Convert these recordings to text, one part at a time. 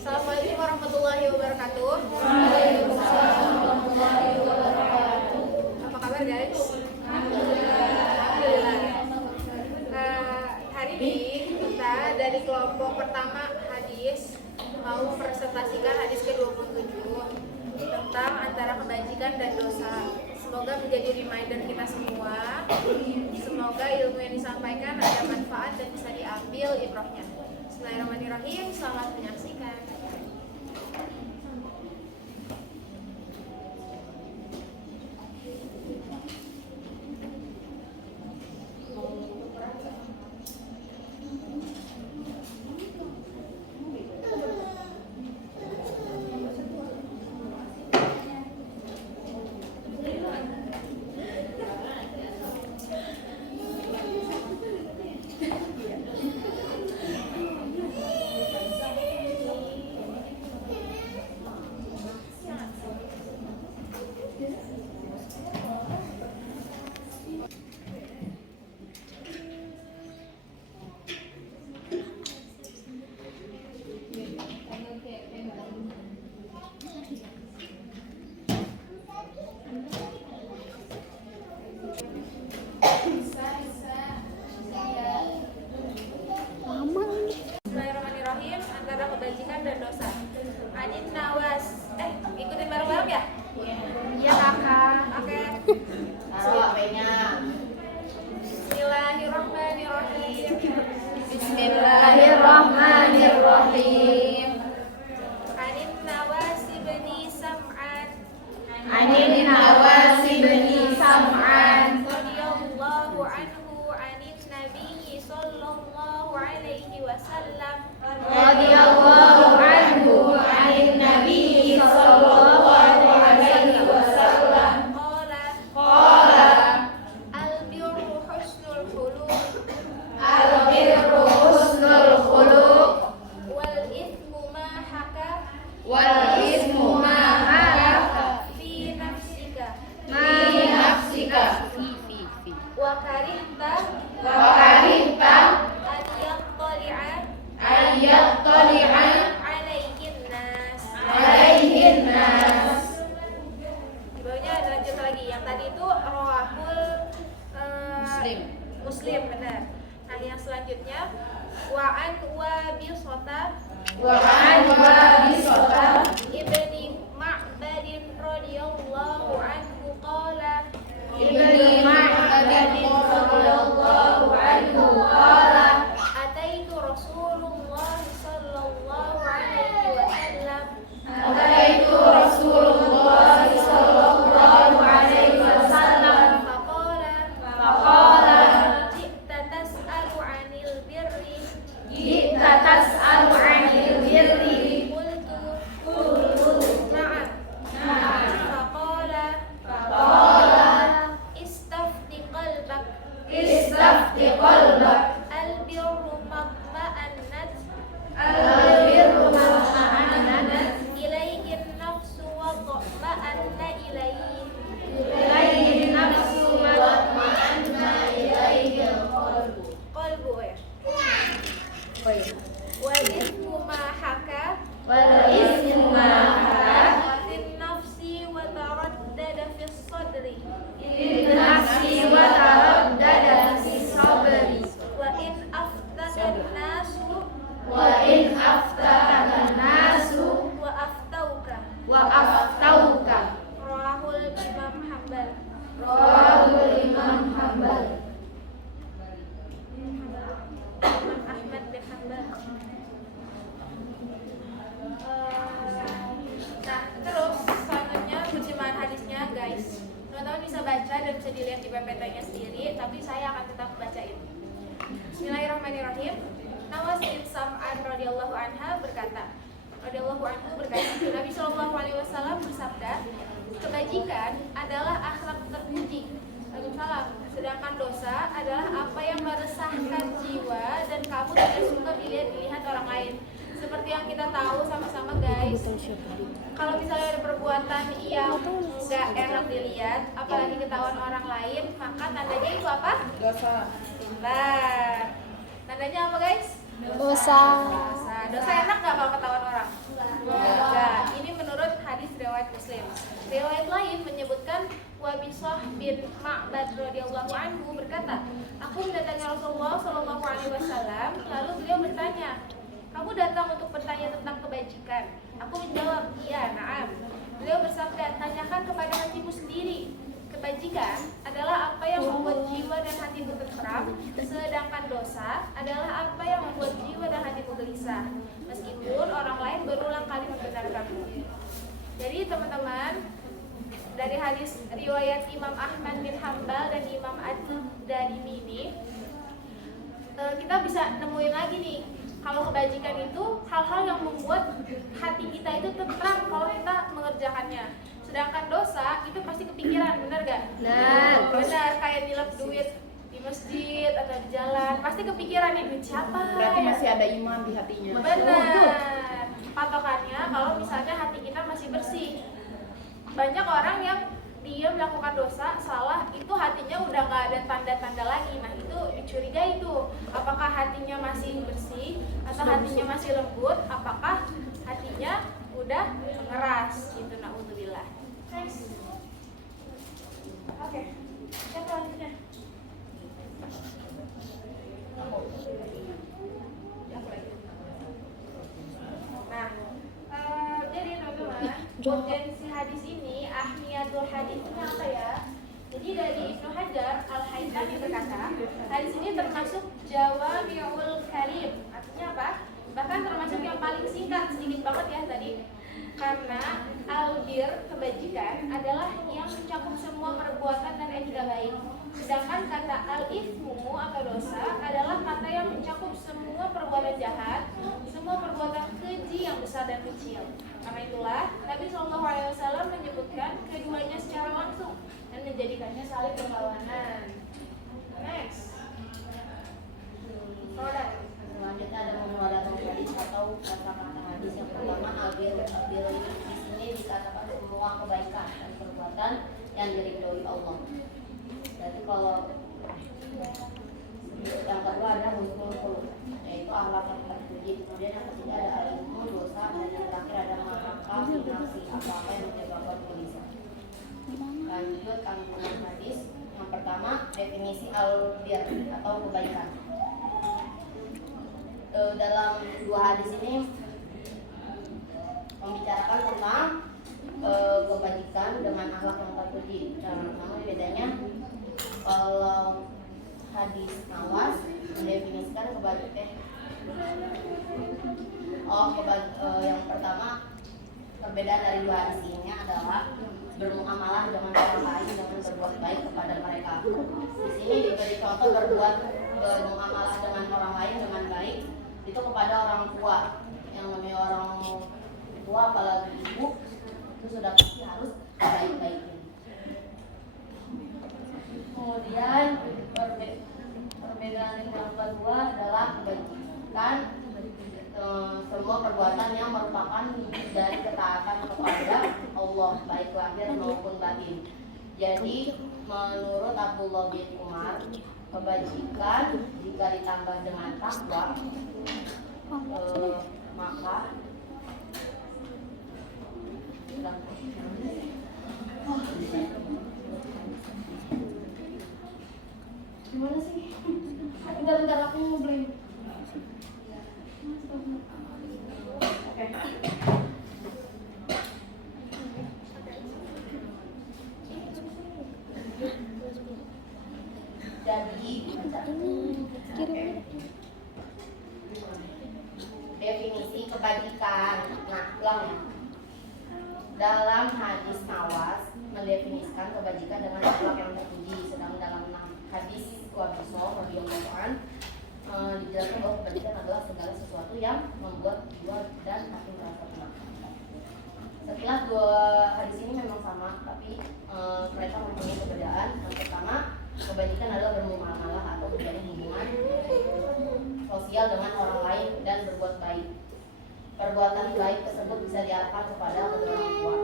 Assalamualaikum warahmatullahi wabarakatuh. Waalaikumsalam warahmatullahi wabarakatuh. Apa kabar guys? Alhamdulillah. Hari ini kita dari kelompok pertama hadis mau mempresentasikan hadis ke-27 tentang antara kebajikan dan dosa. Semoga menjadi reminder kita semua. Semoga ilmu yang disampaikan ada manfaat dan bisa diambil ibrohnya. Bismillahirrahmanirrahim. Selamat menyaksikan. Bismillahirrahmanirrahim. Antara kebajikan dan dosa. Anin nawas. Ikutin bareng-bareng ya? Iya kakak. Oke. Taruh HP-nya. Bismillahirrahmanirrahim. Bismillahirrahmanirrahim. Anin nawasi bani sam'an. Anin nawasi bani sam'an. Radiyallahu anhu anin nabiyyi sallallahu alaihi wasallam. Radiyallahu anhu anin nabi sallallahu alaihi wasallam. Qala al-birru husnul khuluq Al-birru husnul khuluq wal ithmu ma haka wal ismu ma halaka fi nafsika fi nafsika wa karihta wa karihta an yattali'a ayyattali'a alaihin nas. alaihin nas. Di bawahnya ada lanjut lagi. Yang tadi itu rawahul Muslim benar. Nah, yang selanjutnya wa'an wa bisota Wa an wa bisota ibni Ma'badin radhiyallahu anhu qala ibni Ma'badin radhiyallahu anhu qala ataitu Rasulullah sallallahu alaihi wasallam ataitu Rasulullah sallallahu alaihi wasallam faqala faqala ji'ta tas'alu 'anil birri ji'ta tas'alu 'anil birri qultu na'am faqala faqala istafti qalbak istafti qalbak al-birru ma'ma'annat al-birru ma'anat ilayhi an-nafsu wa ma'anna ilayhi ilayhi nafsu wa tatma'anna ilayhi al-qalbu. qalbu ya wa ithmu ma haka Wal ismu ma haka fi nafsi wa taraddada fi sadri fi nafsi wa taraddada fi sabri wa in aftaka an-nasu wa in aftaka an-nasu wa aftauka wa aftauka rawahul Imam Hanbal. rawahul Imam Hanbal. Imam Ahmad bin Hanbal. Nah, terus selanjutnya terjemahan hadisnya guys. Teman-teman bisa baca dan bisa dilihat di PPT-nya sendiri, tapi saya akan tetap bacain. Bismillahirrahmanirrahim. Nawas bin Sam'an radhiyallahu anha berkata, Nabi Shallallahu alaihi wasallam bersabda, kebajikan adalah akhlak terpuji. Waalaikumsalam. Sedangkan dosa adalah apa yang meresahkan jiwa dan kamu tidak suka bila dilihat orang lain. Seperti yang kita tahu sama-sama guys, kalau misalnya ada perbuatan yang nggak enak dilihat, apalagi ketahuan orang lain, maka tandanya itu apa? Dosa. Pintar. Tandanya apa guys? Dosa. Dosa. Dosa enak nggak kalau ketahuan orang? Nah, ini menurut hadis riwayat Muslim. Riwayat lain menyebutkan Wabisah bin Ma'bad radhiyallahu anhu berkata, aku mendatangi Rasulullah Shallallahu Alaihi Wasallam, lalu beliau bertanya, kamu datang untuk bertanya tentang kebajikan? Aku menjawab, iya, na'am. Beliau bersabda, tanyakan kepada hatimu sendiri. Kebajikan adalah apa yang membuat jiwa dan hatimu tentram, sedangkan dosa adalah apa yang membuat jiwa dan hatimu gelisah, meskipun orang lain berulang kali membenarkanmu. Jadi teman-teman, dari hadis riwayat Imam Ahmad bin Hambal dan Imam Ad-Darimi ini, kita bisa nemuin lagi nih, kalau kebajikan itu hal-hal yang membuat hati kita itu tentram kalau kita mengerjakannya. Sedangkan dosa itu pasti kepikiran, benar gak? Benar, kayak nilap duit di masjid atau di jalan, pasti kepikiran nih, duit siapa? Berarti masih ada iman di hatinya. Benar. Patokannya kalau misalnya hati kita masih bersih. Banyak orang yang dia melakukan dosa, salah, itu hatinya udah gak ada tanda-tanda lagi. Nah itu dicurigai itu, apakah hatinya masih bersih atau hatinya masih lembut, apakah hatinya udah keras gitu. Na'udzubillah. Next. Oke, siapa selanjutnya? Nah, jadi teman-teman, potensi hadis ini, ahmiyatul hadis ini apa ya? Jadi dari Ibnu Hajar Al-Haytami berkata, hadis ini termasuk Jawami'ul Kalim. Artinya apa? Bahkan termasuk yang paling singkat, sedikit banget ya tadi. Karena albir, kebajikan, adalah yang mencakup semua perbuatan dan etika baik. Sedangkan kata al-ithmu atau dosa adalah kata yang mencakup semua perbuatan jahat, semua perbuatan keji yang besar dan kecil. Karena itulah Nabi SAW menyebutkan keduanya secara langsung dan menjadikannya saling berlawanan. Next. Selanjutnya ada memuadaratun hadis atau kata-kata hadis yang pertama albir. Albir di sini dikatakan semua kebaikan dan perbuatan yang diridhoi Allah. Jadi kalau yang kedua ada hulul, yaitu akhlak yang terpuji. Kemudian yang ketiga ada ilmu, dosa, dan yang terakhir ada marakah, nafsi, apa yang menyebabkan gelisah. Lanjut kandungan hadis. Yang pertama definisi albir atau kebaikan. Dalam dua hadis ini membicarakan tentang kebajikan dengan akhlak yang terpuji. Namun bedanya, kalau hadis Nawas mendefinisikan yang pertama, perbedaan dari dua hadis ini adalah bermuamalah dengan orang lain dengan berbuat baik kepada mereka. Di sini diberi contoh bermuamalah dengan orang lain dengan baik itu kepada orang tua. Yang namanya orang tua apalagi ibu itu sudah pasti harus baik-baikin. Kemudian perbedaan yang kedua adalah kebajikan semua perbuatan yang merupakan dari ketaatan kepada Allah baik lahir maupun batin. Jadi menurut Abdullah bin Umar, kebajikan jika ditambah dengan takwa maka gimana sih? Bentar aku mau beli. Oke. Jadi definisi kebajikan. Nah, ulang ya. Dalam hadis Nawas mendefinisikan kebajikan dengan akhlak yang terpuji, sedang dalam hadis Wabisah radhiyallahu anhu dijelaskan bahwa kebajikan adalah segala sesuatu yang membuat jiwa dan hati merasa tenang. Sekilas dua hadis ini memang sama, tapi mereka mempunyai perbedaan. Yang pertama, kebajikan adalah bermuamalah atau menjalin hubungan sosial dengan orang lain dan berbuat baik. Perbuatan baik tersebut bisa diarahkan kepada kedua orang tua,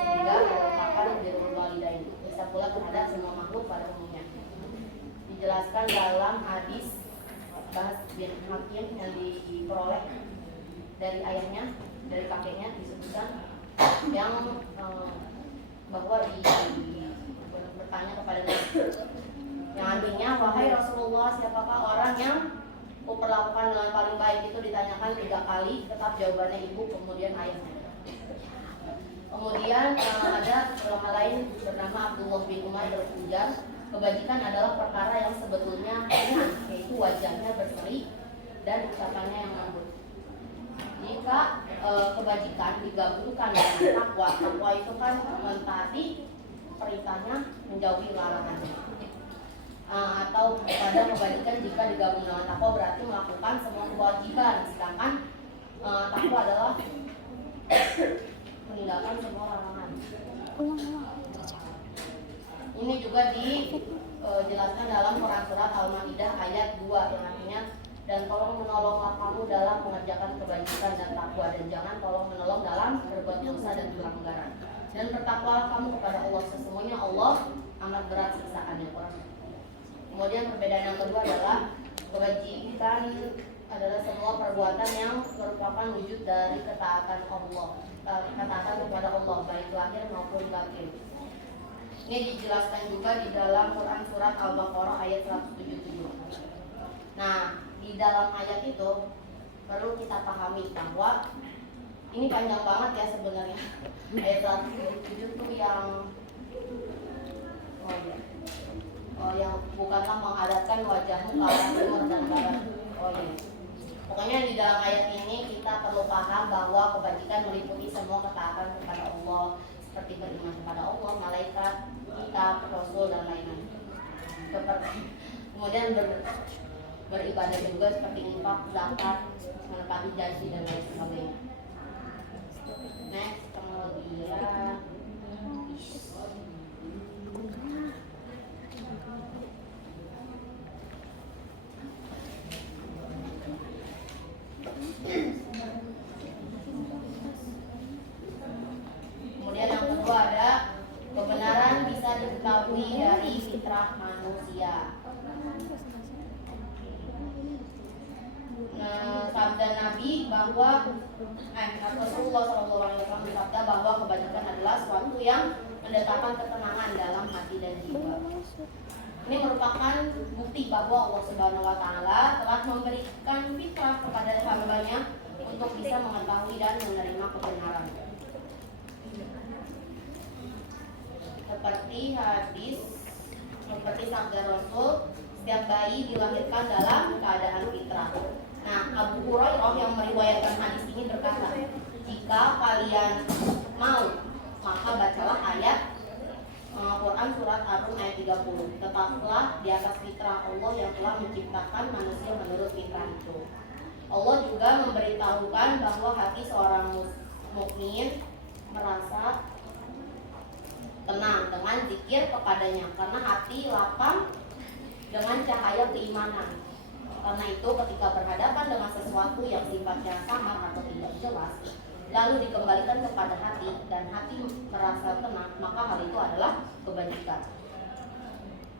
sehingga merupakan birrul walidain, bisa pula terhadap semua makhluk pada umumnya. Dijelaskan dalam hadis Bahas bin Hakim yang diperoleh dari ayahnya, dari kakeknya disebutkan yang bahwa bertanya kepada Nabi, yang artinya, wahai Rasulullah, siapakah orang yang kuperlakukan dengan paling baik? Itu ditanyakan 3 kali, tetap jawabannya ibu, kemudian ayahnya. Kemudian ada ulama lain bernama Abdullah bin Umar berujar, kebajikan adalah perkara yang sebetulnya ringan, yaitu wajahnya berseri dan ucapannya yang lembut. Jika kebajikan digabungkan dengan takwa, takwa itu kan mentaati perintahnya, menjauhi larangannya. Atau pada kebajikan jika digabung dengan takwa berarti melakukan semua kewajiban, sedangkan takwa adalah meninggalkan semua larangan. Ini juga dijelaskan dalam Quran surat Al-Maidah ayat 2 yang artinya, dan tolong menolonglah kamu dalam mengerjakan kebajikan dan takwa, dan jangan tolong menolong dalam berbuat dosa dan pelanggaran. Dan bertakwalah kamu kepada Allah, sesungguhnya Allah amat berat siksaan di Quran. Kemudian perbedaan yang kedua adalah kebajikan adalah semua perbuatan yang merupakan wujud dari ketaatan Allah, ketaatan kepada Allah baik lahir maupun batin. Ini dijelaskan juga di dalam Quran surat Al-Baqarah ayat 177. Nah, di dalam ayat itu perlu kita pahami bahwa ini panjang banget ya sebenarnya. Ayat 177 itu yang yang bukanlah menghadapkan wajahmu ke arah timur dan barat. Pokoknya di dalam ayat ini kita perlu paham bahwa kebajikan meliputi semua ketaatan kepada Allah, seperti beriman kepada Allah, malaikat, kitab, rasul dan lain-lain. Kemudian beribadah juga seperti infak, zakat, menepati janji dan lain sebagainya. Next, kemudian yang kedua ada kebenaran bisa diketahui dari fitrah manusia. Sabda Nabi bahwa Rasulullah SAW bersabda bahwa kebajikan adalah suatu yang mendatangkan ketenangan dalam hati dan jiwa. Ini merupakan bukti bahwa Allah Subhanahu wa Ta'ala telah memberikan fitrah kepada hamba-Nya untuk bisa mengetahui dan menerima kebenaran. Seperti sabda Rasul, setiap bayi dilahirkan dalam keadaan fitrah. Nah, Abu Hurairah yang meriwayatkan hadis ini berkata, jika kalian mau, maka bacalah ayat Quran surat Ar-Rum ayat 30. Tetaplah di atas fitrah Allah yang telah menciptakan manusia menurut fitrah itu. Allah juga memberitahukan bahwa hati seorang mukmin merasa tenang dengan zikir kepadanya, karena hati lapang dengan cahaya keimanan. Karena itu ketika berhadapan dengan sesuatu yang sifatnya samar atau tidak jelas, lalu dikembalikan kepada hati dan hati merasa tenang, maka hal itu adalah kebajikan.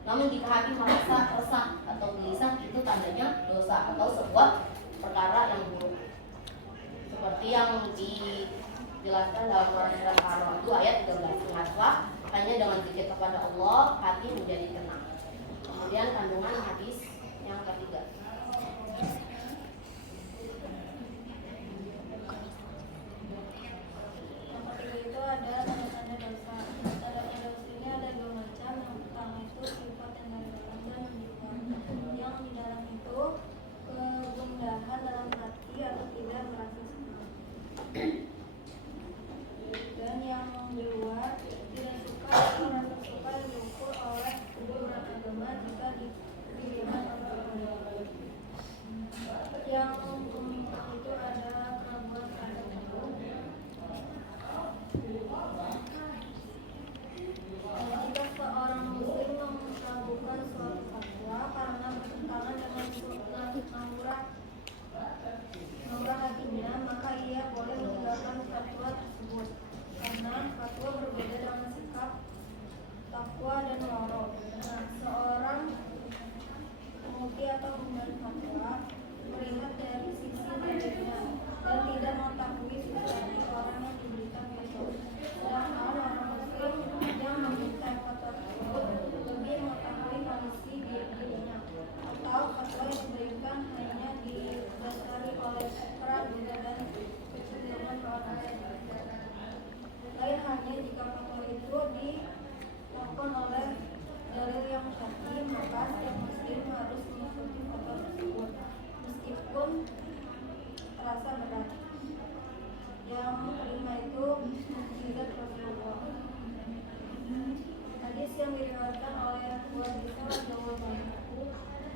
Namun jika hati merasa resah atau gelisah, itu tandanya dosa atau sebuah perkara yang buruk. Seperti yang dijelaskan dalam Quran Al-Rum ayat 13. Ingatlah hanya dengan zikir kepada Allah hati menjadi tenang. Kemudian kandungan hadis yang ketiga. Itu ada tanda-tanda dosa. Tanda-tanda dosa ini ada 2 macam. Yang pertama itu sifat yang dari dalam dan yang di luar. Yang di dalam itu kegundahan dalam hati atau tidak merasa senang. Dan yang di luar tidak suka atau merasa suka yang diukur oleh ukuran agama jika dilihat oleh orang. Yang keempat itu ada keraguan terhadap Allah. Jika seorang muslim melakukan suatu fatwa karena bertentangan dengan naura hatinya, maka ia boleh meninggalkan fatwa tersebut, karena fatwa berbeda dengan sikap takwa dan waro. Nah, seorang mufti atau pemberi fatwa melihat dari terasa berat. Yang kelima itu mukjizat Rasulullah. Hadis yang diriwayatkan oleh Abu Hurairah radhiyallahu anhu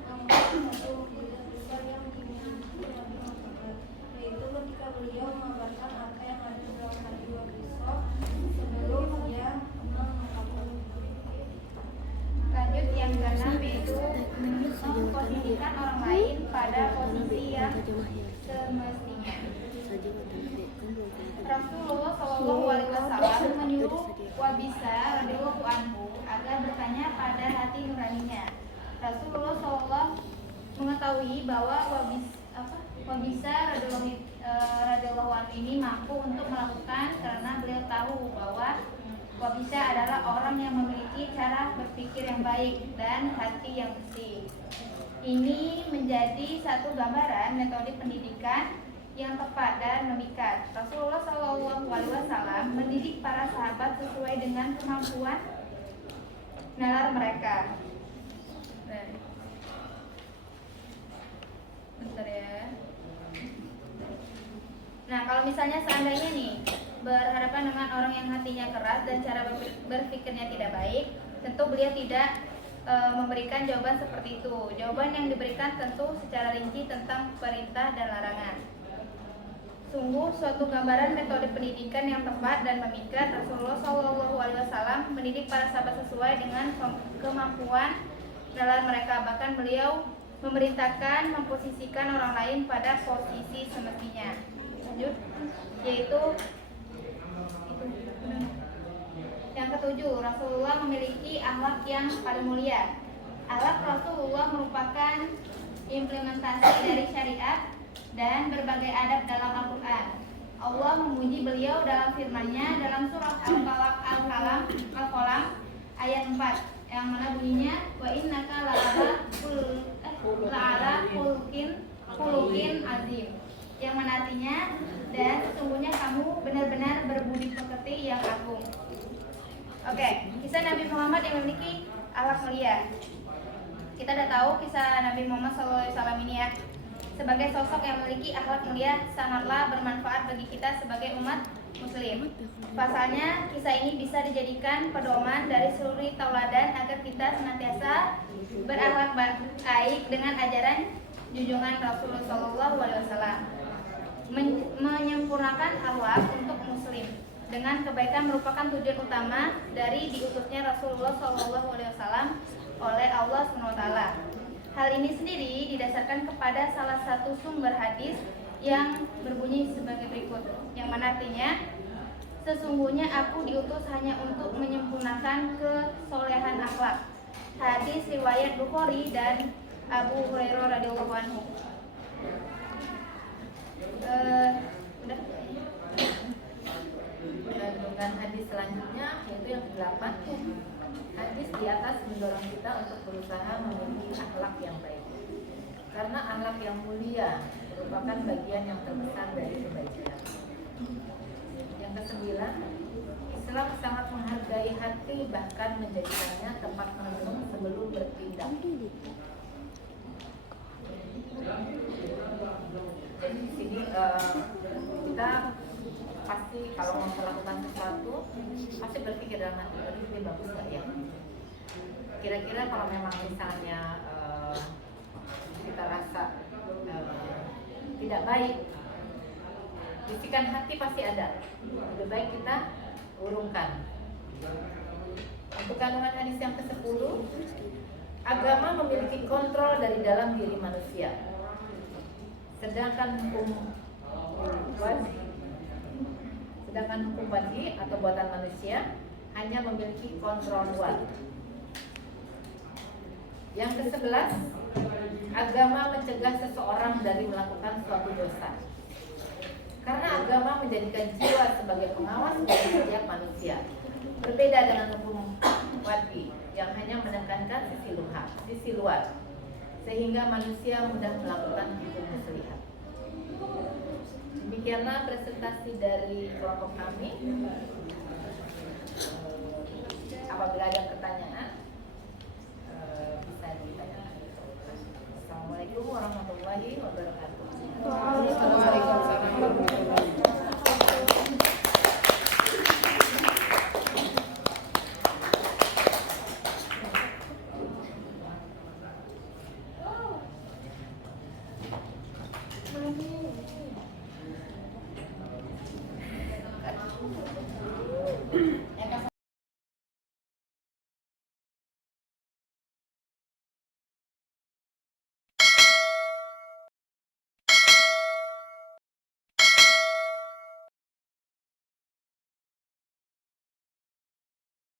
merupakan satu mukjizat besar yang dimiliki Nabi Muhammad, yaitu ketika beliau mengabarkan apa yang ada dalam hati Wabisoh sebelum dia mengungkapkan. Lanjut yang keenam yaitu memposisikan orang lain pada posisi yang semestinya. Rasulullah Shallallahu Alaihi Wasallam menyuruh Wabisa radhiyallahu anhu agar bertanya pada hati nuraninya. Rasulullah Shallallahu mengetahui bahwa Wabisa radhiyallahu anhu ini mampu untuk melakukan karena beliau tahu bahwa Wabisa adalah orang yang memiliki cara berpikir yang baik dan hati yang bersih. Ini menjadi satu gambaran metode pendidikan yang tepat dan memikat. Rasulullah SAW mendidik para sahabat sesuai dengan kemampuan nalar mereka. Bentar ya. Nah, kalau misalnya seandainya nih berhadapan dengan orang yang hatinya keras dan cara berpikirnya tidak baik, tentu beliau tidak memberikan jawaban seperti itu. Jawaban yang diberikan tentu secara rinci tentang perintah dan larangan. Sungguh suatu gambaran metode pendidikan yang tepat dan memikat. Rasulullah SAW mendidik para sahabat sesuai dengan kemampuan nalar mereka. Bahkan beliau memerintahkan memposisikan orang lain pada posisi semestinya. Lanjut, yaitu yang ketujuh, Rasulullah memiliki akhlak yang paling mulia. Akhlak Rasulullah merupakan implementasi dari syariat dan berbagai adab dalam Al-Quran. Allah memuji beliau dalam firman-Nya dalam surah Al-Qalam ayat 4 yang mana bunyinya wa innaka la'ala khuluqin azim, yang mana artinya dan sesungguhnya kamu benar-benar berbudi pekerti yang agung. Oke, kisah Nabi Muhammad yang memiliki akhlak mulia. Kita udah tahu kisah Nabi Muhammad SAW ini ya. Sebagai sosok yang memiliki akhlak mulia sangatlah bermanfaat bagi kita sebagai umat muslim. Pasalnya kisah ini bisa dijadikan pedoman dari seluruh tauladan agar kita senantiasa berakhlak baik dengan ajaran junjungan Rasulullah SAW. Menyempurnakan akhlak untuk muslim dengan kebaikan merupakan tujuan utama dari diutusnya Rasulullah SAW oleh Allah SWT. Hal ini sendiri didasarkan kepada salah satu sumber hadis yang berbunyi sebagai berikut, yang mana artinya sesungguhnya aku diutus hanya untuk menyempurnakan kesolehan akhlak. Hadis riwayat Bukhari dan Abu Hurairah radhiyallahu anhu. Udah. Dan dengan hadis selanjutnya yaitu yang ke-8. Hadis di atas mendorong kita untuk berusaha memiliki akhlak yang baik. Karena akhlak yang mulia merupakan bagian yang terbesar dari kebajikan. Yang ke-9, Islam sangat menghargai hati bahkan menjadikannya tempat merenung sebelum bertindak. Jadi di sini kita pasti kalau mau melakukan sesuatu pasti berpikir dalam hati, ini bagus nggak ya? Kira-kira kalau memang misalnya kita rasa tidak baik, bisikan hati pasti ada. Lebih baik kita urungkan. Untuk kandungan hadis yang ke-10, agama memiliki kontrol dari dalam diri manusia. Sedangkan hukum wajib atau buatan manusia hanya memiliki kontrol luar. Yang ke-11, agama mencegah seseorang dari melakukan suatu dosa. Karena agama menjadikan jiwa sebagai pengawas bagi setiap manusia. Berbeda dengan hukum wajib yang hanya menekankan sisi luar, sehingga manusia mudah melakukan hukum muslihat. Demikianlah presentasi dari kelompok kami. Apabila ada pertanyaan, bisa ditanyakan. Assalamualaikum warahmatullahi wabarakatuh.